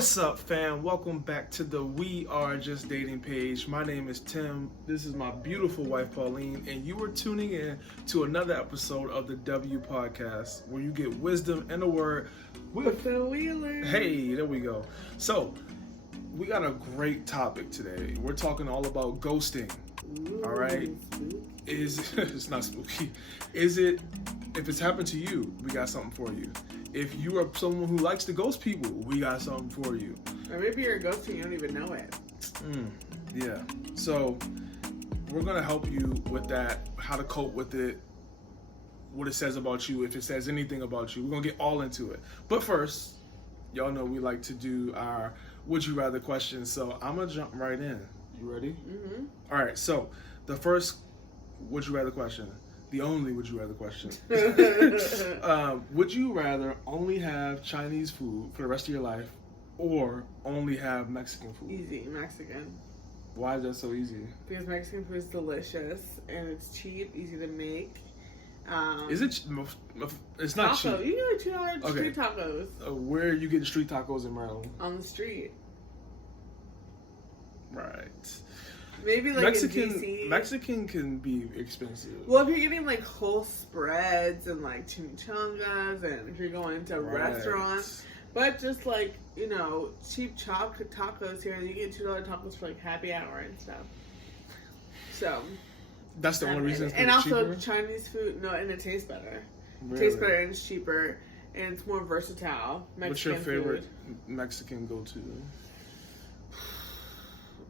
What's up, fam? Welcome back to the We Are Just Dating page. My name is Tim. This is my beautiful wife, Pauline, and you are tuning in to another episode of the W Podcast, where you get wisdom and a word with the Wheeler. Hey, there we go. So, we got a great topic today. We're talking all about ghosting. Ooh, all right? spooky. It's not spooky. If it's happened to you, we got something for you. If you are someone who likes to ghost people, we got something for you. Or maybe you're a ghost and you don't even know it. Yeah. So, we're going to help you with that, how to cope with it, what it says about you, if it says anything about you. We're going to get all into it. But first, y'all know we like to do our Would You Rather questions, so I'm going to jump right in. You ready? Mm-hmm. All right, so the first Would You Rather question, the only Would You Rather question. Would you rather only have Chinese food for the rest of your life or only have Mexican food? Easy, Mexican. Why is that so easy? Because Mexican food is delicious and it's cheap, easy to make. Is it? It's not taco. cheap. You get $2 Okay. street tacos. Where are you getting street tacos in Maryland? On the street. Right. Maybe like Mexican. in DC. Mexican can be expensive. Well, if you're getting like whole spreads and like chimichangas, and if you're going to restaurants, but just like, you know, cheap tacos here, you get $2 tacos for like happy hour and stuff. So That's the only reason. And also cheaper? Chinese food, no, and it tastes better. Really? It tastes better and it's cheaper and it's more versatile. Mexican What's your favorite food. Mexican go-to?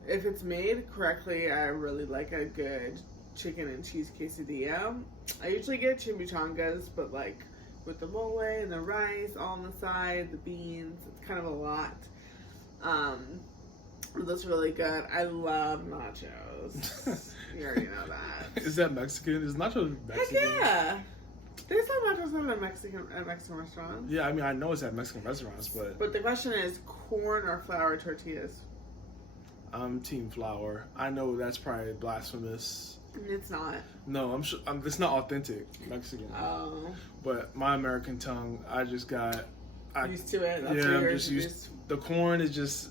If it's made correctly, I really like a good chicken and cheese quesadilla. I usually get chimichangas, but like with the mole and the rice all on the side, the beans, it's kind of a lot. That's really good. I love nachos. You already know that. Is that Mexican? Is nachos Mexican? Heck yeah. They sell nachos at Mexican restaurants. Yeah, I mean, I know it's at Mexican restaurants, but But the question is corn or flour tortillas? I'm team flour. I know that's probably blasphemous. It's not. No, I'm sure it's not authentic Mexican. Oh. But my American tongue, I just got Used to it. That's yeah, what I'm you're just used. The corn is just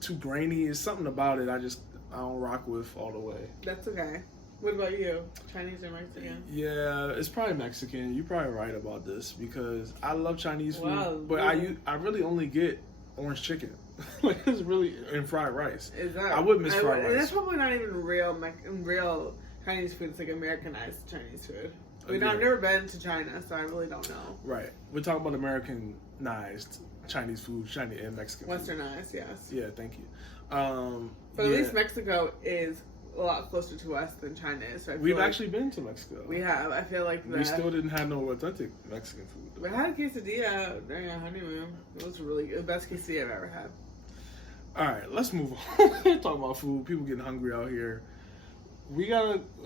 too grainy. It's something about it. I don't rock with all the way. That's okay. What about you? Chinese or Mexican? Yeah, it's probably Mexican. You're probably right about this because I love Chinese food, Wow, but really? I really only get orange chicken. Like it's really and fried rice. Is that? I would miss fried rice. And that's probably not even real Chinese food. It's like Americanized Chinese food. I've never been to China, so I really don't know. Right. We're talking about Americanized Chinese food, Chinese and Mexican food. Westernized, yes. Yeah, thank you. But at least Mexico is a lot closer to us than China is. So we've actually been to Mexico. We have. I feel like we still didn't have no authentic Mexican food. We had a quesadilla during our honeymoon. It was really good. The best quesadilla I've ever had. All right, let's move on. Talking about food, people getting hungry out here.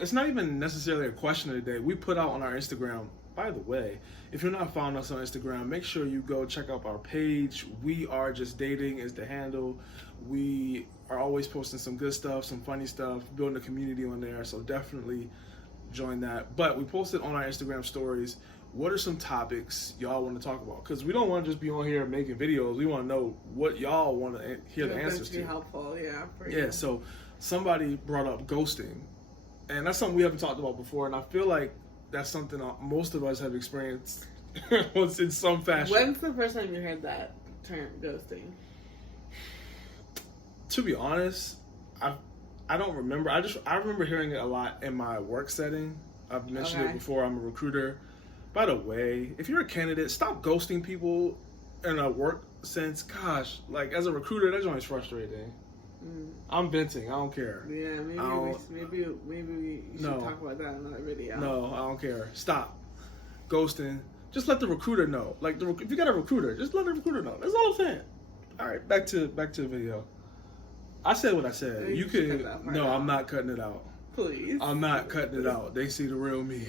It's not even necessarily a question of the day. We put out on our Instagram, by the way, if you're not following us on Instagram, make sure you go check out our page. We Are Just Dating is the handle. We are always posting some good stuff, some funny stuff, building a community on there, so definitely join that. But we posted on our Instagram stories, what are some topics y'all want to talk about? Because we don't want to just be on here making videos. We want to know what y'all want to hear the answers to. Be helpful, yeah. Yeah, so somebody brought up ghosting, and that's something we haven't talked about before, and I feel like that's something most of us have experienced once in some fashion. When's the first time you heard that term, ghosting? To be honest, I don't remember. I remember hearing it a lot in my work setting. I've mentioned it before. I'm a recruiter. By the way, if you're a candidate, stop ghosting people in a work sense. Gosh, like as a recruiter, that's always frustrating. I'm venting. I don't care. Yeah, maybe we should talk about that in another video. No, I don't care. Stop ghosting. Just let the recruiter know. Like if you got a recruiter, just let the recruiter know. That's all I'm saying. All right, back to the video. I said what I said. You can. No, I'm not cutting it out. Please. I'm not cutting it out. They see the real me.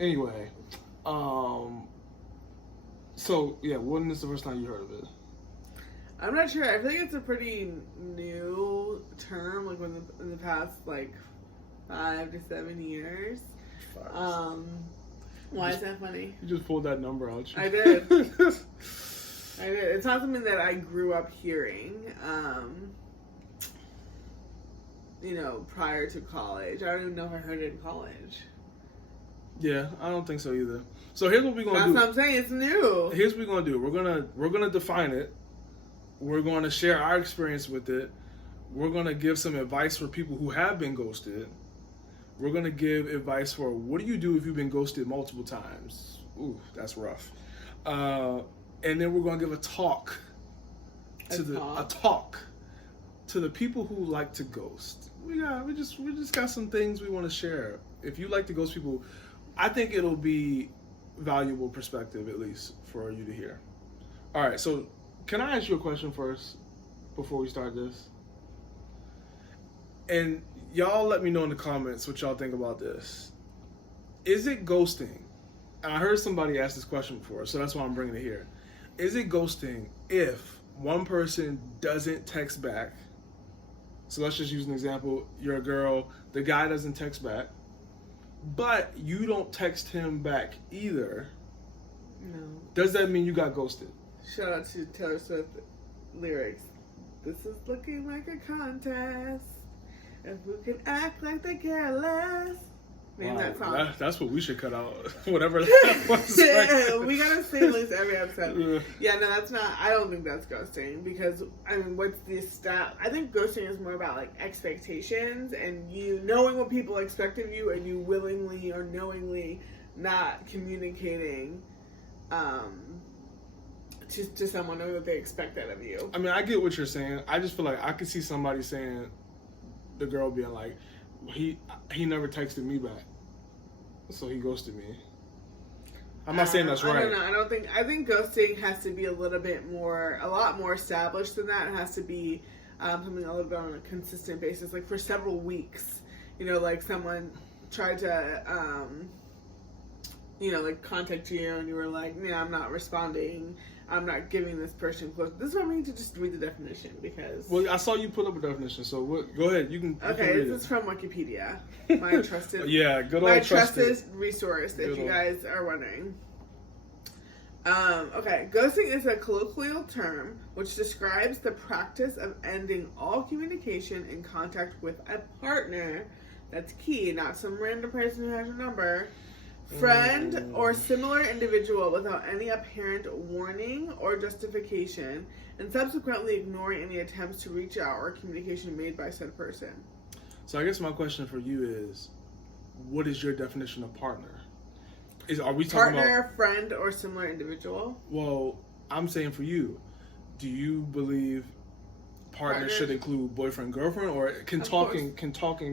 Anyway, so yeah, when is the first time you heard of it? I'm not sure. I think it's a pretty new term, like in the past like 5 to 7 years. Why is that funny? You just pulled that number out. I did. It's not something that I grew up hearing, prior to college. I don't even know if I heard it in college. Yeah, I don't think so either. So here's what we're gonna do. That's what I'm saying. It's new. Here's what we're gonna do. We're gonna define it. We're gonna share our experience with it. We're gonna give some advice for people who have been ghosted. We're gonna give advice for what do you do if you've been ghosted multiple times. Ooh, that's rough. And then we're gonna give a talk to the people who like to ghost. We just got some things we want to share. If you like to ghost people, I think it'll be valuable perspective, at least for you to hear. All right, so can I ask you a question first before we start this? And y'all let me know in the comments what y'all think about this. Is it ghosting? And I heard somebody ask this question before, so that's why I'm bringing it here. Is it ghosting if one person doesn't text back? So let's just use an example. You're a girl, the guy doesn't text back, but you don't text him back either. No. Does that mean you got ghosted? Shout out to Taylor Swift lyrics. This is looking like a contest. If we can act like they care less. Name that song. That's what we should cut out. Whatever that was. We gotta say this every episode. Yeah, no, that's not. I don't think that's ghosting because what's the stat? I think ghosting is more about like expectations and you knowing what people expect of you and you willingly or knowingly not communicating to someone knowing that they expect that of you. I mean, I get what you're saying. I just feel like I could see somebody saying, the girl being like, he never texted me back, so he ghosted me. I'm not saying that's right. I don't know. I think ghosting has to be a lot more established than that. It has to be something a little bit on a consistent basis, like for several weeks. Like someone tried to, like contact you and you were like, I'm not responding. I'm not giving this person close. This is what I need to just read the definition because. Well, I saw you put up a definition, so go ahead. You can. Okay, this is from Wikipedia. My trusted. Yeah, good old my trusted resource. If you guys are wondering. Okay, ghosting is a colloquial term which describes the practice of ending all communication and contact with a partner. That's key, not some random person who has your number. Friend or similar individual without any apparent warning or justification, and subsequently ignoring any attempts to reach out or communication made by said person. So I guess my question for you is, what is your definition of partner? Are we talking partner, about friend, or similar individual? Well, I'm saying for you, do you believe partner should include boyfriend, girlfriend, or can talking?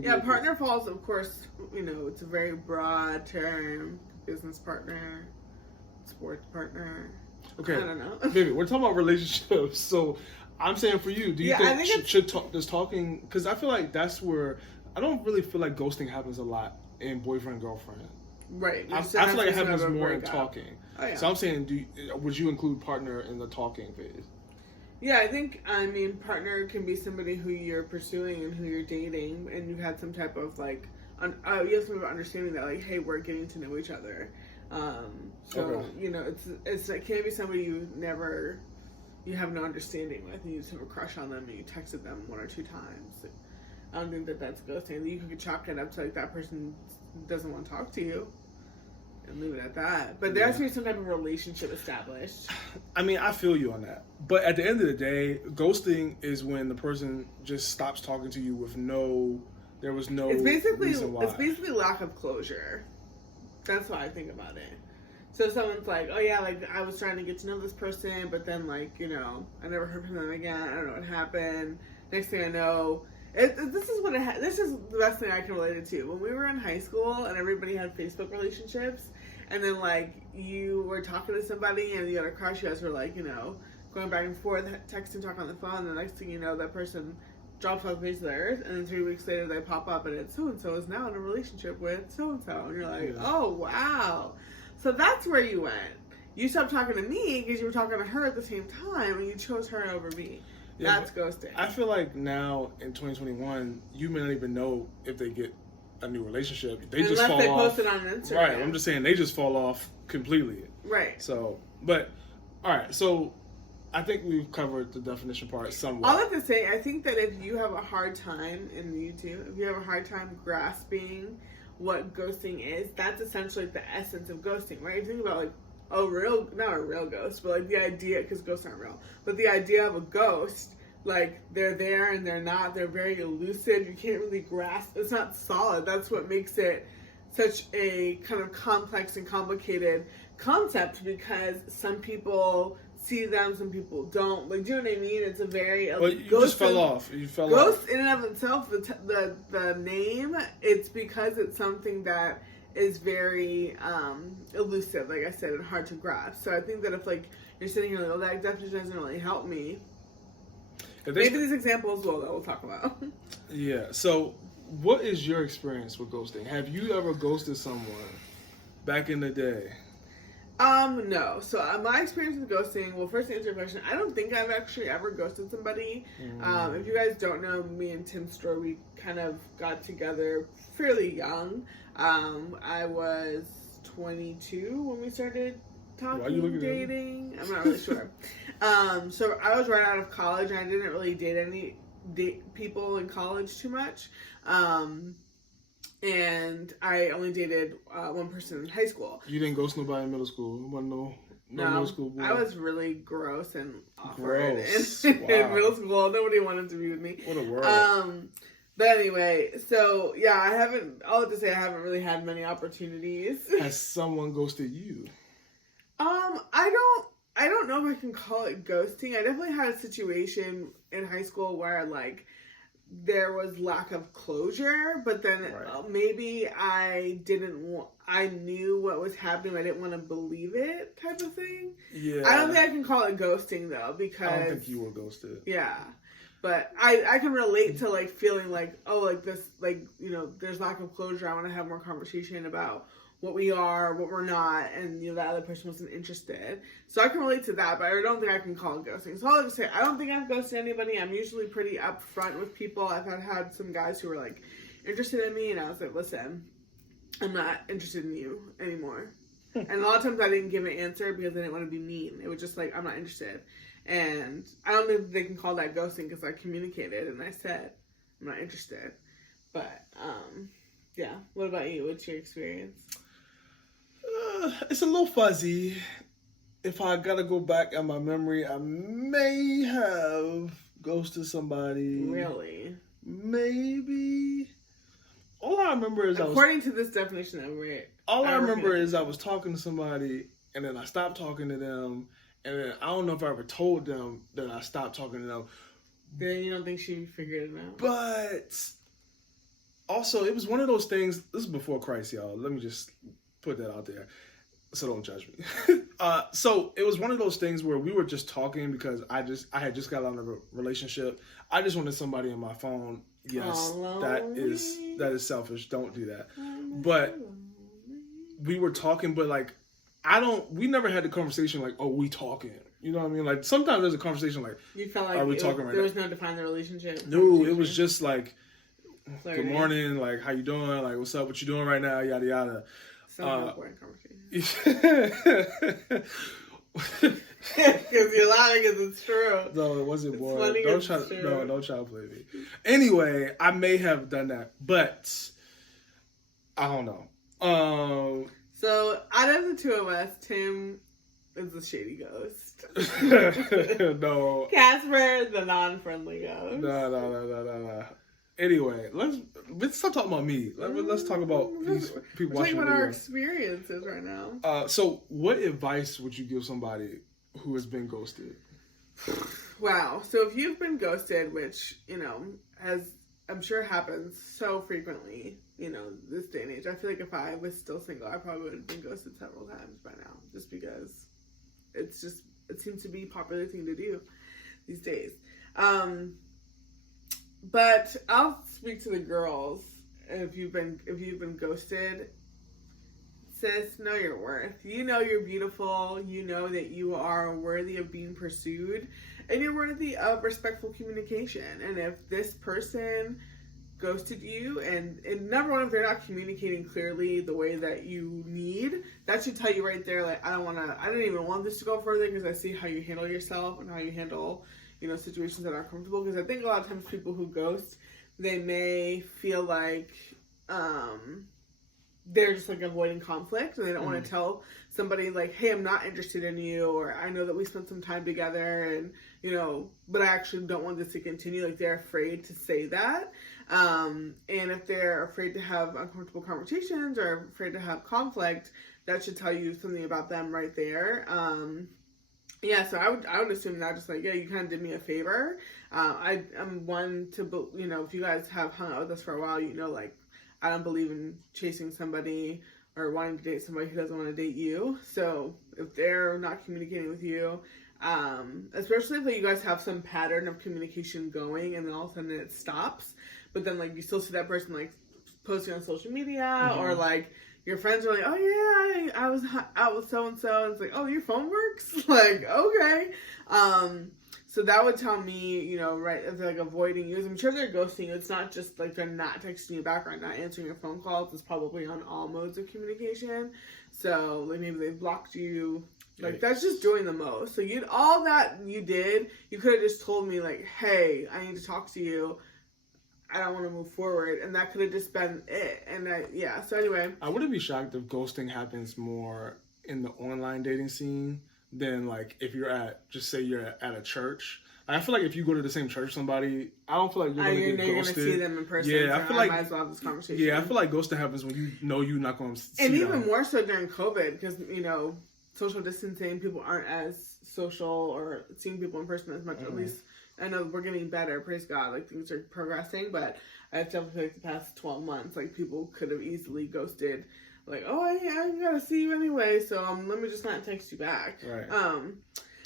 Yeah, partner falls, of course. It's a very broad term. Business partner, sports partner. Okay, I don't know. Baby, we're talking about relationships, so I'm saying for you, do you think does talking? Because I feel like that's where I don't really feel like ghosting happens a lot in boyfriend girlfriend. Right. I feel like it happens more in talking. Oh, yeah. So I'm saying, would you include partner in the talking phase? Yeah, partner can be somebody who you're pursuing and who you're dating, and you've had some type of you have some understanding that hey, we're getting to know each other. It can't be somebody you have no understanding with, and you just have a crush on them, and you texted them 1 or 2 times. I don't think that's ghosting. You could chalk it up to that person doesn't want to talk to you. And leave it at that. But there has to be some type of relationship established. I feel you on that. But at the end of the day, ghosting is when the person just stops talking to you with there was no reason why. It's basically lack of closure. That's what I think about it. So someone's like, oh yeah, I was trying to get to know this person, but then I never heard from them again. I don't know what happened. Next thing I know, this is the best thing I can relate it to. When we were in high school and everybody had Facebook relationships, and then you were talking to somebody and you had a crush, you guys were going back and forth, texting, talking on the phone, and the next thing you know, that person drops off the face of the earth, and then 3 weeks later they pop up and it's so-and-so is now in a relationship with so-and-so, and you're like, oh wow. So that's where you went. You stopped talking to me because you were talking to her at the same time, and you chose her over me. Yeah, that's ghosting. I feel like now in 2021, you may not even know if they get a new relationship. They just fall off. Unless they post it on Instagram. Right. I'm just saying they just fall off completely. Right. So, but all right. So I think we've covered the definition part somewhat. All I have to say, I think that if you have a hard time, and you too, if you have a hard time grasping what ghosting is, that's essentially the essence of ghosting, right? If you think about like not a real ghost, but like the idea, because ghosts aren't real, but the idea of a ghost, like they're there and they're not, they're very elusive, you can't really grasp, it's not solid. That's what makes it such a kind of complex and complicated concept, because some people see them, some people don't. Like, do you know what I mean? It's a very Well, you just fell off. You fell ghost off. in and of itself. The name. It's because it's something that is very elusive, like I said, and hard to grasp. So I think that if like you're sitting here like, oh, that definition doesn't really help me. Maybe these examples will that we'll talk about. Yeah. So, what is your experience with ghosting? Have you ever ghosted someone back in the day? No. So my experience with ghosting, well, first to answer your question, I don't think I've actually ever ghosted somebody. If you guys don't know, me and Tim's story, we kind of got together fairly young. I was 22 when we started talking, dating. I'm not really sure. So I was right out of college, and I didn't really date people in college too much. And I only dated one person in high school. You didn't ghost nobody in middle school? No middle school boy? I was really gross and awkward Gross. in Wow. middle school. Nobody wanted to be with me. What a world. But anyway, so yeah, I haven't really had many opportunities. Has someone ghosted you? I don't know if I can call it ghosting. I definitely had a situation in high school where like there was lack of closure, but then maybe I knew what was happening, I didn't want to believe it, type of thing. Yeah. I don't think I can call it ghosting though, because I don't think you were ghosted. Yeah. But I can relate to like feeling like, oh, like this, like, you know, there's lack of closure. I want to have more conversation about what we are, what we're not, and you know, the other person wasn't interested. So I can relate to that, but I don't think I can call it ghosting. So all I have to say, I don't think I've ghosted anybody. I'm usually pretty upfront with people. I've had some guys who were like interested in me, and I was like, listen, I'm not interested in you anymore. And a lot of times I didn't give an answer because I didn't want to be mean. It was just like, I'm not interested. And I don't think they can call that ghosting because I communicated and I said, I'm not interested. But, yeah. What about you? What's your experience? It's a little fuzzy. If I gotta go back in my memory, I may have ghosted somebody. Really? Maybe. All I remember is according to this definition that we're... All I remember is I was talking to somebody, and then I stopped talking to them, and then I don't know if I ever told them that I stopped talking to them. Then you don't think she figured it out? But also, it was one of those things. This is before Christ, y'all. Let me just put that out there, so don't judge me. So it was one of those things where we were just talking because I had just got out of a relationship. I just wanted somebody on my phone. Yes, that is selfish. Don't do that. But we were talking, but like we never had the conversation like, oh, we talking. You know what I mean? Like sometimes there's a conversation like, you felt like are we talking right now? There was no defined relationship. No, it was just like, flirting. Good morning, like how you doing? Like what's up? What you doing right now? Yada yada. Some boring conversation. Because you're lying because it's true. No, it wasn't it's boring. Don't try to play me. Anyway, I may have done that, but I don't know. So out of the two of us, Tim is the shady ghost. No. Casper, the non-friendly ghost. No. Anyway, let's stop talking about me. Let's talk about these people watching. Talking about our experiences right now. So, what advice would you give somebody who has been ghosted? Wow. So, if you've been ghosted, which I'm sure happens so frequently, this day and age. I feel like if I was still single, I probably would have been ghosted several times by now, just because it seems to be a popular thing to do these days. But I'll speak to the girls. If you've been ghosted, sis, know your worth. You know you're beautiful. You know that you are worthy of being pursued, and you're worthy of respectful communication. And if this person ghosted you, and number one, if they're not communicating clearly the way that you need, that should tell you right there, like, I don't even want this to go further because I see how you handle yourself and how you handle, situations that aren't comfortable. Because I think a lot of times people who ghost, they may feel like they're just like avoiding conflict, and they don't want to tell somebody like, hey, I'm not interested in you, or I know that we spent some time together, and but I actually don't want this to continue. Like, they're afraid to say that, and if they're afraid to have uncomfortable conversations or afraid to have conflict, that should tell you something about them right there. So I would assume that, just like, yeah, you kind of did me a favor. I'm one to, if you guys have hung out with us for a while, like, I don't believe in chasing somebody or wanting to date somebody who doesn't want to date you. So if they're not communicating with you, especially if you guys have some pattern of communication going and then all of a sudden it stops, but then like you still see that person like posting on social media, or like your friends are like, oh yeah, I was out with so and so, and it's like, oh, your phone works? Like, okay. So that would tell me, right, if they're like avoiding you. I'm sure they're ghosting you. It's not just like they're not texting you back or not answering your phone calls. It's probably on all modes of communication. So like maybe they blocked you. Like, that's just doing the most. So all that you did, you could have just told me like, hey, I need to talk to you. I don't want to move forward. And that could have just been it. And so anyway. I wouldn't be shocked if ghosting happens more in the online dating scene than like if you're at a church. I feel like if you go to the same church with somebody, I don't feel like you're going to get ghosted. You're going to see them in person. Yeah, I feel like might as well have this conversation. Yeah, I feel like ghosting happens when you know you're not going to see them. And them. even more so during COVID, because social distancing, people aren't as social or seeing people in person as much. At least I know we're getting better, praise God. Like, things are progressing, but I definitely feel like the past 12 months, like, people could have easily ghosted. Like, oh, I gotta see you anyway, so let me just not text you back. Right.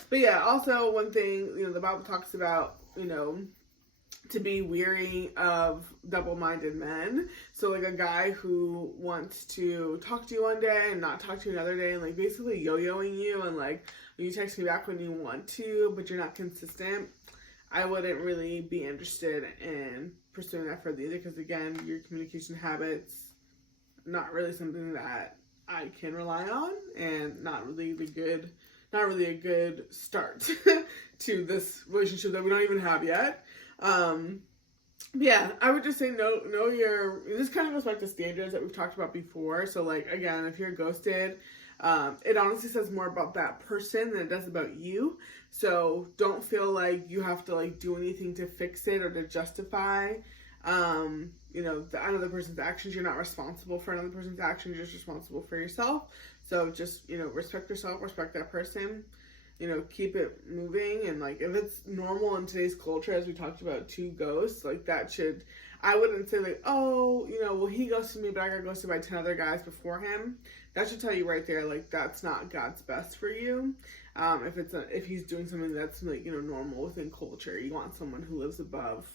But yeah, also one thing, the Bible talks about, to be weary of double-minded men. So like a guy who wants to talk to you one day and not talk to you another day, and like basically yo-yoing you, and like you text me back when you want to, but you're not consistent. I wouldn't really be interested in pursuing that further either, because again, your communication habits, not really something that I can rely on, and not really a good start to this relationship that we don't even have yet. Yeah, I would just say this kind of goes back to standards that we've talked about before. So like, again, if you're ghosted, it honestly says more about that person than it does about you. So don't feel like you have to like do anything to fix it or to justify another person's actions. You're not responsible for another person's actions. You're just responsible for yourself. So just, respect yourself, respect that person, keep it moving. And like, if it's normal in today's culture, as we talked about, to ghost, like I wouldn't say like, oh, well, he ghosted me, but I got ghosted by 10 other guys before him. That should tell you right there, like, that's not God's best for you. If he's doing something that's like, normal within culture, you want someone who lives above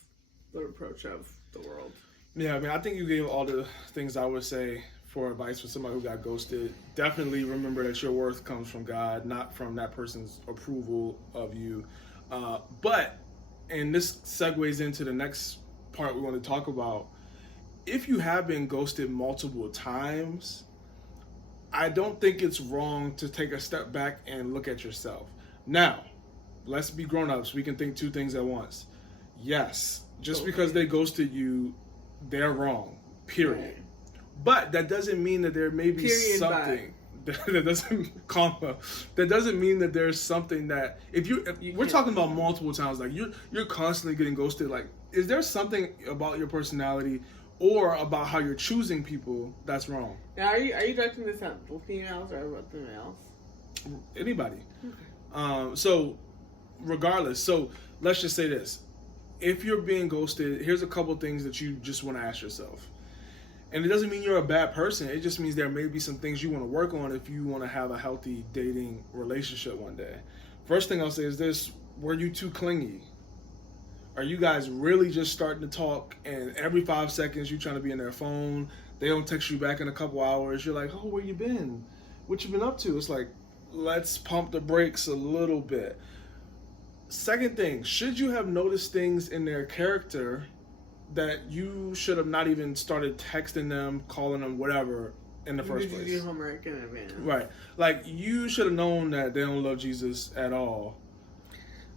the reproach of the world. Yeah, I mean, I think you gave all the things I would say for advice for somebody who got ghosted. Definitely remember that your worth comes from God, not from that person's approval of you. And this segues into the next part we want to talk about. If you have been ghosted multiple times, I don't think it's wrong to take a step back and look at yourself. Now, let's be grown-ups. We can think two things at once. Yes, just because they ghosted you, they're wrong, period. Right. But that doesn't mean that there may be something that doesn't mean that there's something that if we're talking about multiple times, like you're constantly getting ghosted. Like, is there something about your personality or about how you're choosing people that's wrong? Now, are you directing this at females or about the males? Anybody. Okay. So regardless, so let's just say this. If you're being ghosted, here's a couple things that you just want to ask yourself. And it doesn't mean you're a bad person. It just means there may be some things you want to work on if you want to have a healthy dating relationship one day. First thing I'll say is this: were you too clingy? Are you guys really just starting to talk and every 5 seconds you're trying to be in their phone? They don't text you back in a couple hours. You're like, oh, where you been? What you been up to? It's like, let's pump the brakes a little bit. Second thing, should you have noticed things in their character that you should have not even started texting them, calling them, whatever, in the first place. Did you do homework in advance? Right. Like, you should have known that they don't love Jesus at all.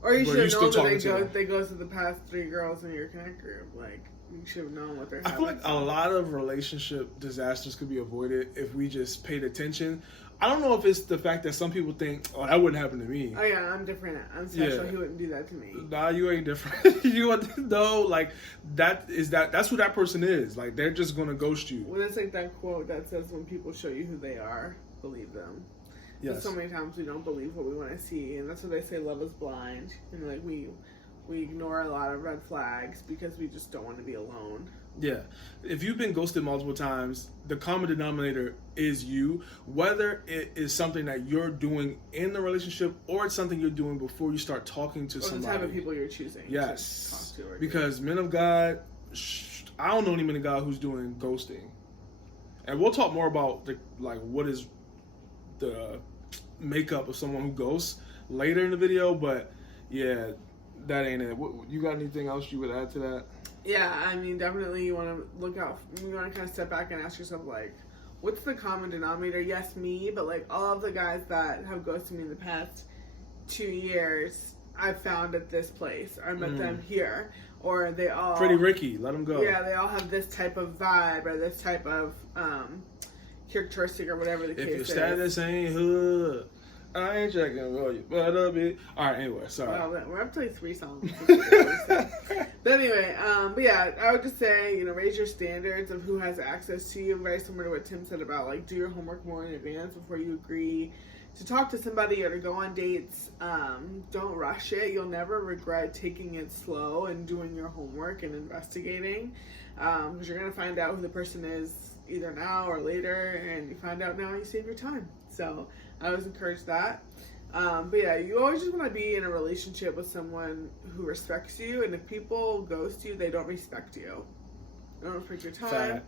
Or you should have known that they go to the past 3 girls in your connect group. Like, you should have known what they're having. I feel like a lot of relationship disasters could be avoided if we just paid attention. I don't know if it's the fact that some people think, oh, that wouldn't happen to me. Oh, yeah, I'm different. I'm special. He wouldn't do that to me. Nah, you ain't different. You would know, like, that's who that person is. Like, they're just going to ghost you. Well, it's like that quote that says, when people show you who they are, believe them. Yes. So many times we don't believe what we want to see, and that's what they say, love is blind. And, like, we ignore a lot of red flags because we just don't want to be alone. Yeah. If you've been ghosted multiple times, the common denominator is you, whether it is something that you're doing in the relationship or it's something you're doing before you start talking to somebody. Or the type of people you're choosing to talk to. Because men of God, I don't know any men of God who's doing ghosting. And we'll talk more about what is the makeup of someone who ghosts later in the video, but yeah, that ain't it. You got anything else you would add to that? Yeah, I mean, definitely you want to look out. You want to kind of step back and ask yourself, like, what's the common denominator? Yes, me, but like all of the guys that have ghosted me in the past 2 years, I've found at this place. I met them here, or they all Pretty Ricky. Let them go. Yeah, they all have this type of vibe or this type of characteristic or whatever the case is. If your status ain't hood, I ain't checking. Well, you better be. All right. Anyway, sorry. Well, we're up to like 3 songs. But anyway, but yeah, I would just say, raise your standards of who has access to you. Very similar to what Tim said about like do your homework more in advance before you agree to talk to somebody or to go on dates. Don't rush it. You'll never regret taking it slow and doing your homework and investigating, because you're gonna find out who the person is either now or later, and you find out now, you save your time. So I always encourage that. But yeah, you always just want to be in a relationship with someone who respects you, and if people ghost you, they don't respect you. They don't respect your time.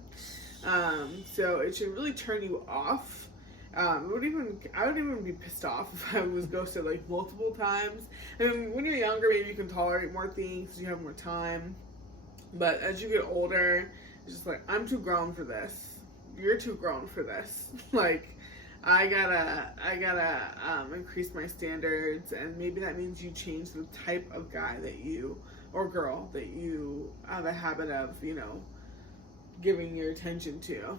So it should really turn you off. I would even be pissed off if I was ghosted like multiple times. I mean, when you're younger, maybe you can tolerate more things because you have more time. But as you get older, it's just like, I'm too grown for this. You're too grown for this. Like, I gotta increase my standards, and maybe that means you change the type of guy that you, or girl, that you have a habit of, giving your attention to.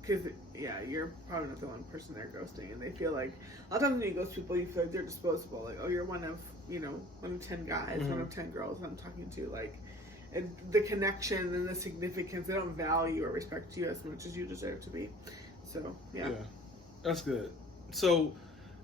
Because, yeah, you're probably not the one person they're ghosting, and they feel like, a lot of times when you ghost people, you feel like they're disposable. Like, oh, you're one of 10 guys, one of 10 girls I'm talking to. Like, the connection and the significance, they don't value or respect you as much as you deserve to be. So, yeah. That's good. So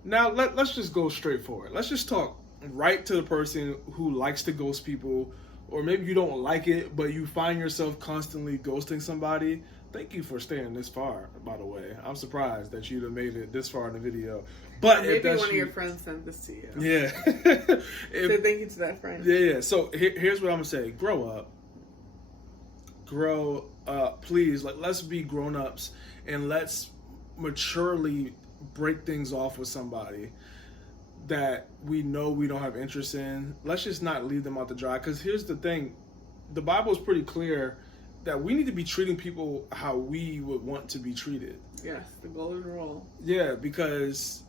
now let's just go straight forward. Let's just talk right to the person who likes to ghost people, or maybe you don't like it, but you find yourself constantly ghosting somebody. Thank you for staying this far, by the way. I'm surprised that you'd have made it this far in the video. But maybe one of your friends sent this to you. Yeah. So thank you to that friend. Yeah. So here's what I'm going to say. Grow up. Grow up. Please, let's be grown-ups, and let's maturely break things off with somebody that we know we don't have interest in. Let's just not leave them out to dry, because here's the thing. The Bible is pretty clear that we need to be treating people how we would want to be treated. Yes, the golden rule. Yeah, because,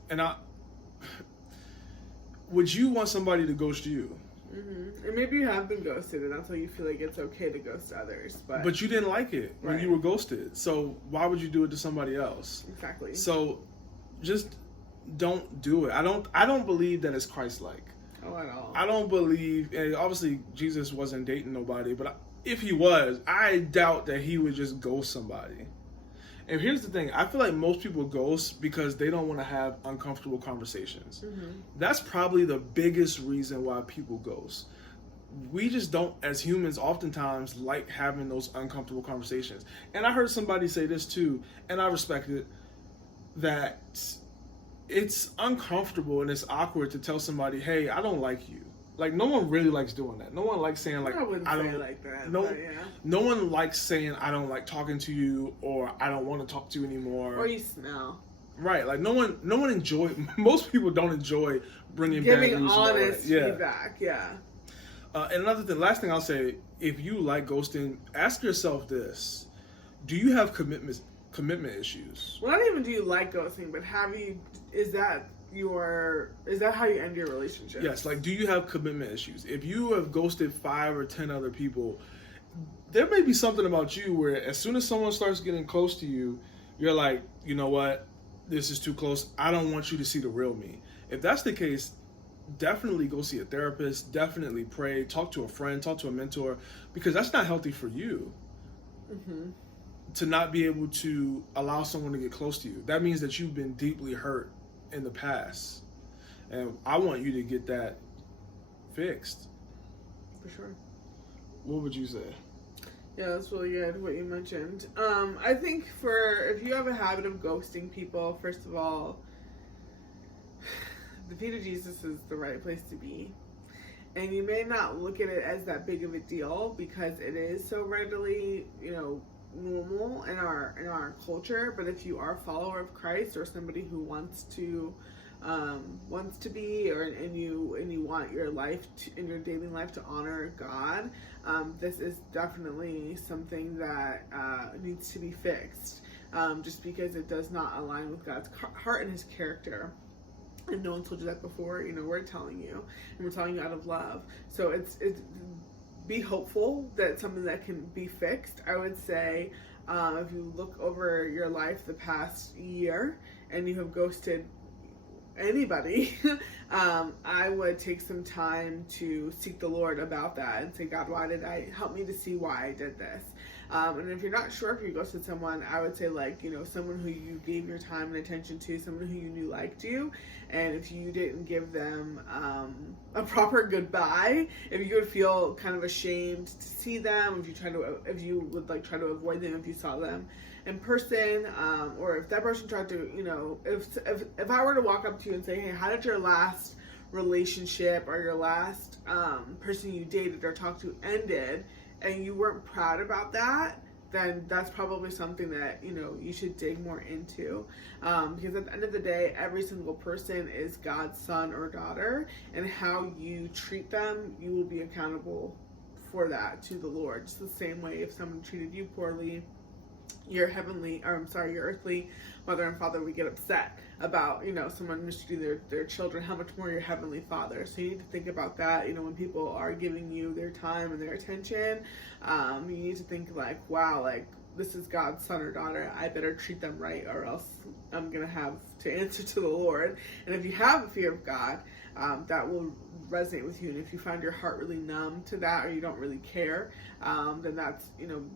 would you want somebody to ghost you? Mm-hmm. And maybe you have been ghosted, and that's why you feel like it's okay to ghost others. But you didn't like it when you were ghosted. So why would you do it to somebody else? Exactly. So just don't do it. I don't believe that it's Christ-like. Oh, at all. I don't believe, and obviously Jesus wasn't dating nobody, but if he was, I doubt that he would just ghost somebody. And here's the thing. I feel like most people ghost because they don't want to have uncomfortable conversations. Mm-hmm. That's probably the biggest reason why people ghost. We just don't, as humans, oftentimes like having those uncomfortable conversations. And I heard somebody say this too, and I respect it, that it's uncomfortable and it's awkward to tell somebody, hey, I don't like you. Like, no one really likes doing that. No one likes saying, like, I wouldn't say it like that. No one likes saying, I don't like talking to you, or I don't want to talk to you anymore. Or you smell. Right. Like, no one enjoy, most people don't enjoy giving honest feedback. Yeah. And another thing, last thing I'll say, if you like ghosting, ask yourself this: do you have commitment issues? Well, not even do you like ghosting, but is that how you end your relationship? Yes, like, do you have commitment issues? If you have ghosted 5 or 10 other people, there may be something about you where as soon as someone starts getting close to you, you're like, you know what, this is too close. I don't want you to see the real me. If that's the case, definitely go see a therapist, definitely pray, talk to a friend, talk to a mentor, because that's not healthy for you. Mm-hmm. To not be able to allow someone to get close to you. That means that you've been deeply hurt in the past. And I want you to get that fixed. For sure. What would you say? Yeah, that's really good what you mentioned. I think if you have a habit of ghosting people, first of all, the feet of Jesus is the right place to be. And you may not look at it as that big of a deal because it is so readily, normal in our culture. But if you are a follower of Christ or somebody who wants to be, and you want your life in your daily life to honor God, this is definitely something that needs to be fixed. Just because it does not align with God's heart and His character. And no one told you that before. We're telling you, and we're telling you out of love. So it's be hopeful that it's something that can be fixed. I would say if you look over your life the past year and you have ghosted anybody, I would take some time to seek the Lord about that and say, God, help me to see why I did this. And if you're not sure if you ghosted someone, I would say someone who you gave your time and attention to, someone who you knew liked you, and if you didn't give them a proper goodbye, if you would feel kind of ashamed to see them, if you would try to avoid them if you saw them in person, or if that person tried to, if I were to walk up to you and say, hey, how did your last relationship or your last person you dated or talked to ended, and you weren't proud about that, then that's probably something that you should dig more into, because at the end of the day, every single person is God's son or daughter, and how you treat them, you will be accountable for that to the Lord. Just the same way if someone treated you poorly, your earthly mother and father would get upset about, someone mistreating their children, how much more your heavenly Father. So you need to think about that, when people are giving you their time and their attention, you need to think wow, this is God's son or daughter, I better treat them right or else I'm going to have to answer to the Lord. And if you have a fear of God, that will resonate with you. And if you find your heart really numb to that, or you don't really care, then that's,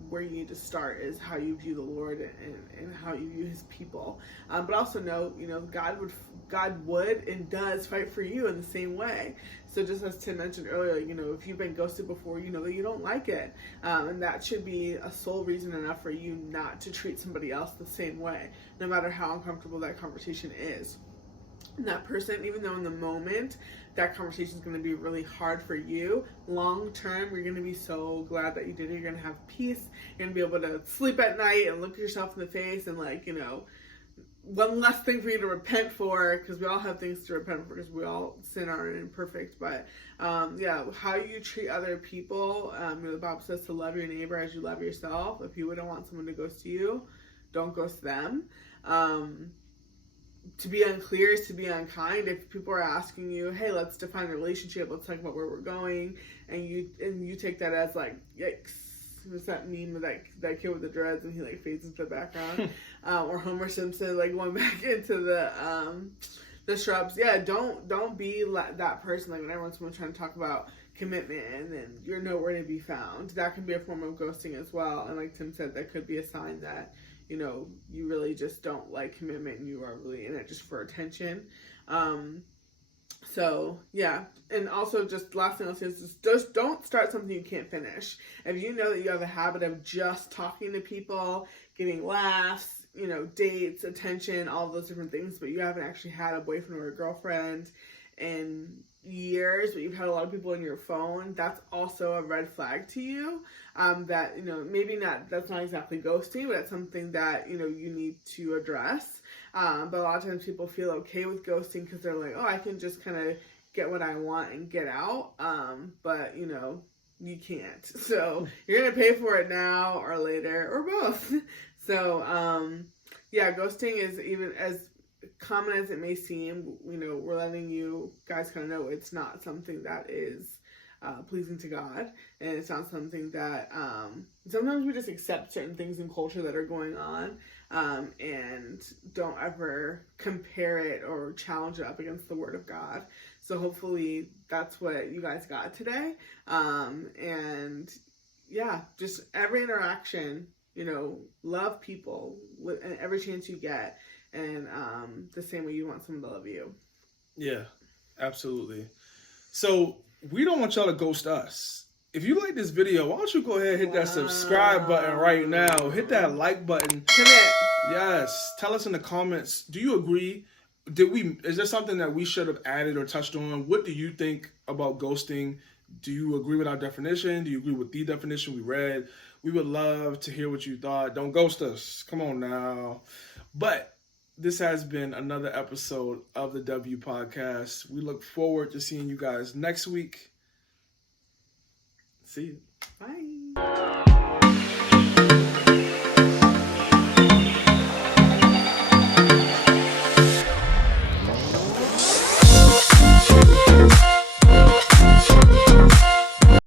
where you need to start is how you view the Lord and how you view His people. But also know, God would and does fight for you in the same way. So just as Tim mentioned earlier, if you've been ghosted before, you know that you don't like it. And that should be a sole reason enough for you not to treat somebody else the same way, no matter how uncomfortable that conversation is. And that person, even though in the moment that conversation is going to be really hard for you, long term you're going to be so glad that you did it. You're going to have peace. You're going to be able to sleep at night and look yourself in the face and one less thing for you to repent for, because we all have things to repent for, because we all sin, are imperfect. But how you treat other people, the Bible says to love your neighbor as you love yourself. If you wouldn't want someone to ghost you, don't ghost them. To be unclear is to be unkind. If people are asking you, hey, let's define a relationship, let's talk about where we're going, and you take that as yikes. There's that meme of that kid with the dreads and he fades into the background, or Homer Simpson going back into the shrubs. Yeah, don't be that person. Whenever someone's trying to talk about commitment and then you're nowhere to be found, that can be a form of ghosting as well. And like Tim said, that could be a sign that you really just don't like commitment and you are really in it just for attention. So yeah, and also just last thing I'll say is just don't start something you can't finish. If you know that you have a habit of just talking to people, getting laughs, dates, attention, all those different things, but you haven't actually had a boyfriend or a girlfriend in years, but you've had a lot of people in your phone, that's also a red flag to you. That maybe that's not exactly ghosting, but it's something that you need to address. But a lot of times people feel okay with ghosting because they're like, oh, I can just kind of get what I want and get out. But you know, you can't. So you're gonna pay for it now or later or both. So yeah, ghosting is, even as common as it may seem, you know, we're letting you guys kind of know it's not something that is pleasing to God, and it's not something that sometimes we just accept certain things in culture that are going on, and don't ever compare it or challenge it up against the Word of God. So hopefully that's what you guys got today. And yeah, just every interaction, you know, love people with every chance you get, and the same way you want someone to love you. Yeah, absolutely. So we don't want y'all to ghost us. If you like this video, why don't you go ahead and hit that subscribe button right now. Hit that like button. Commit. Yes. Tell us in the comments, do you agree? Is there something that we should have added or touched on? What do you think about ghosting? Do you agree with our definition? Do you agree with the definition we read? We would love to hear what you thought. Don't ghost us. Come on now. But this has been another episode of the W Podcast. We look forward to seeing you guys next week. See you.